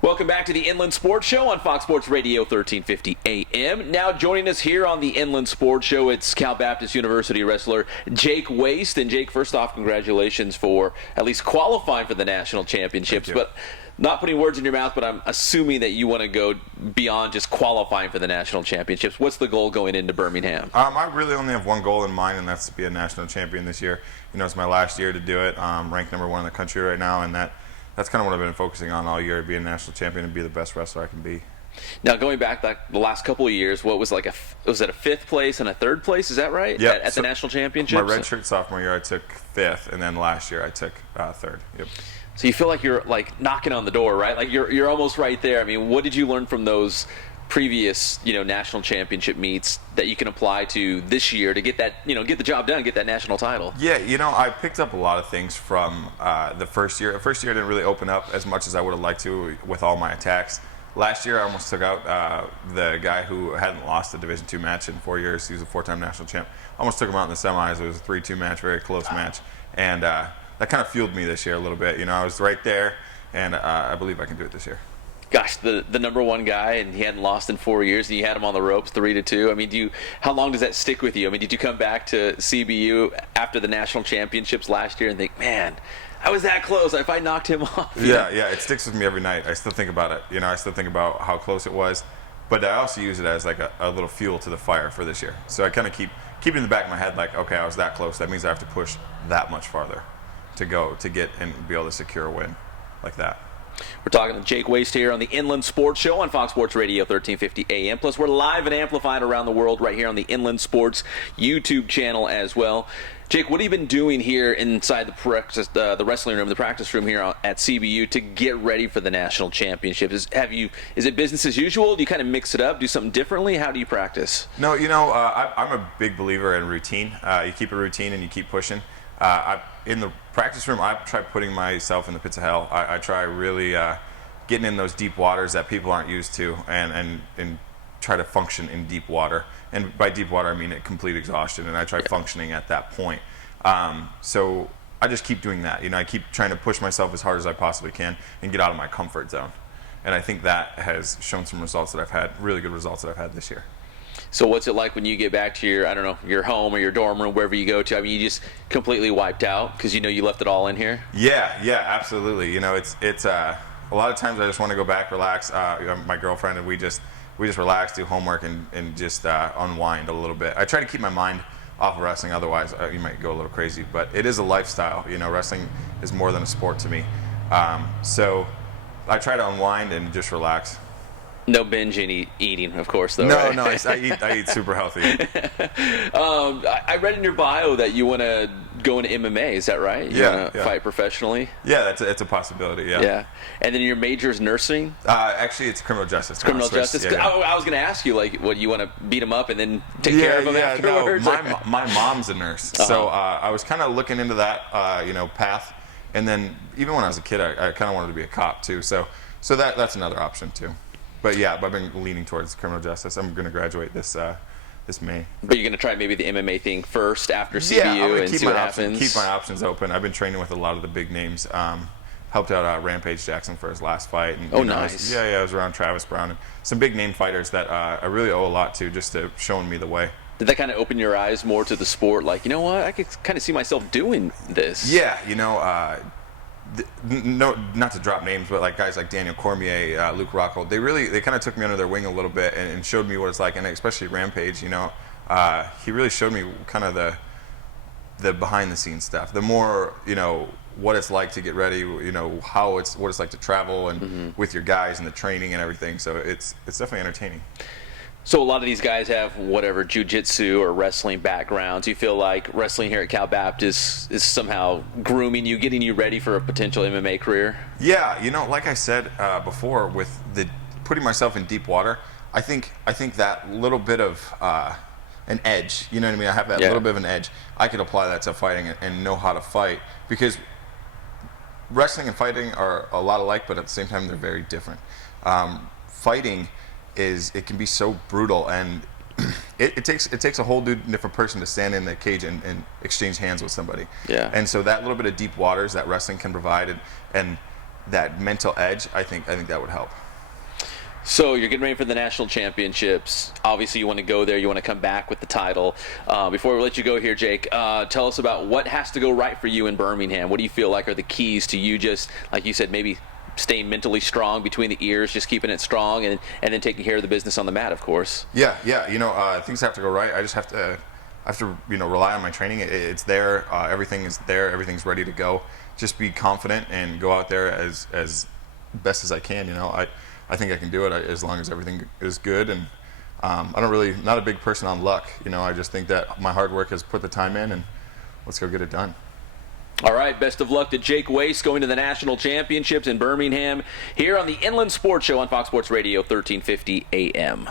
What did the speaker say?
Welcome back to the Inland Sports Show on Fox Sports Radio 1350 AM. Now joining us here on the Inland Sports Show, it's Cal Baptist University wrestler Jake Waste. And Jake, first off, congratulations for at least qualifying for the national championships. But not putting words in your mouth, but I'm assuming that you want to go beyond just qualifying for the national championships. What's the goal going into Birmingham? I really only have one goal in mind, and that's to be a national champion this year. You know, it's my last year to do it. Ranked number 1 in the country right now, and that's kind of what I've been focusing on all year, to be a national champion and be the best wrestler I can be. Now, going back the last couple of years, what was was it a 5th place and a 3rd place? Is that right? Yeah. At the national championships? My redshirt sophomore year, I took 5th, and then last year I took 3rd. Yep. So you feel like you're like knocking on the door, right? Like you're almost right there. I mean, what did you learn from those previous, national championship meets that you can apply to this year to get that, get the job done, get that national title? Yeah, I picked up a lot of things from the first year. The first year I didn't really open up as much as I would have liked to with all my attacks. Last year I almost took out the guy who hadn't lost a Division II match in 4 years. He was a 4-time national champ. Almost took him out in the semis. It was a 3-2 match, very close match. And that kind of fueled me this year a little bit. I was right there, and I believe I can do it this year. Gosh, the number 1 guy, and he hadn't lost in 4 years, and you had him on the ropes 3-2. I mean, how long does that stick with you? I mean, did you come back to CBU after the national championships last year and think, man, I was that close if I knocked him off? Yeah, it sticks with me every night. I still think about it. I still think about how close it was, but I also use it as like a little fuel to the fire for this year. So I kind of keep it in the back of my head, like, okay, I was that close. That means I have to push that much farther to get and be able to secure a win like that. We're talking to Jake Waste here on the Inland Sports Show on Fox Sports Radio 1350 AM. Plus, we're live and amplified around the world right here on the Inland Sports YouTube channel as well. Jake, what have you been doing here inside the wrestling room, the practice room here at CBU to get ready for the national championships? Is it business as usual? Do you kind of mix it up, do something differently? How do you practice? No, I'm a big believer in routine. You keep a routine and you keep pushing. In the practice room, I try putting myself in the pits of hell. I try really getting in those deep waters that people aren't used to, and try to function in deep water. And by deep water, I mean complete exhaustion, and I try functioning at that point. So I just keep doing that. I keep trying to push myself as hard as I possibly can and get out of my comfort zone. And I think that has shown some results that I've had, really good results that I've had this year. So what's it like when you get back to your home or your dorm room, wherever you go to? I mean, you just completely wiped out because you left it all in here? Yeah, absolutely. It's a lot of times I just want to go back, relax. My girlfriend and we just relax, do homework, and just unwind a little bit. I try to keep my mind off of wrestling, otherwise you might go a little crazy. But it is a lifestyle. Wrestling is more than a sport to me. So I try to unwind and just relax. No binge eating, of course, though. No, right? no, I eat super healthy. I read in your bio that you want to go into MMA. Is that right? You want to fight professionally? Yeah, it's a possibility. Yeah. Yeah, and then your major is nursing. Actually, it's criminal justice. Criminal justice. Yeah. I was going to ask you, what you want to beat them up and then take care of them afterwards? No, my mom's a nurse, so I was kind of looking into that, path. And then even when I was a kid, I kind of wanted to be a cop too. So that's another option too. But yeah, I've been leaning towards criminal justice. I'm going to graduate this May. But you're going to try maybe the MMA thing first after CBU and see what happens? Keep my options open. I've been training with a lot of the big names. Helped out Rampage Jackson for his last fight. And, nice. I was around Travis Brown and some big name fighters that I really owe a lot to, just to showing me the way. Did that kind of open your eyes more to the sport? Like, you know what, I could kind of see myself doing this. Yeah, no, not to drop names, but like guys like Daniel Cormier, Luke Rockhold, they kind of took me under their wing a little bit and showed me what it's like, and especially Rampage, he really showed me kind of the behind the scenes stuff, the more, what it's like to get ready, what it's like to travel and with your guys and the training and everything. So it's definitely entertaining. So a lot of these guys have whatever jiu-jitsu or wrestling backgrounds. You feel like wrestling here at Cal Baptist is somehow grooming you, getting you ready for a potential MMA career? Yeah, like I said before, with the putting myself in deep water, I think that little bit of an edge, you know what I mean? I have that little bit of an edge. I could apply that to fighting and know how to fight, because wrestling and fighting are a lot alike, but at the same time they're very different. Fighting it can be so brutal, and it takes a whole different person to stand in the cage and exchange hands with somebody. Yeah. And so that little bit of deep waters that wrestling can provide, and that mental edge, I think that would help. So you're getting ready for the national championships. Obviously, you want to go there. You want to come back with the title. Before we let you go here, Jake, tell us about what has to go right for you in Birmingham. What do you feel like are the keys to you just, like you said, maybe staying mentally strong between the ears, just keeping it strong, and then taking care of the business on the mat, of course? Yeah. Things have to go right. I just have to rely on my training. It's there. Everything is there. Everything's ready to go. Just be confident and go out there as best as I can. I think I can do it as long as everything is good. And not a big person on luck. I just think that my hard work has put the time in, and let's go get it done. All right, best of luck to Jake Waste going to the national championships in Birmingham here on the Inland Sports Show on Fox Sports Radio 1350 AM.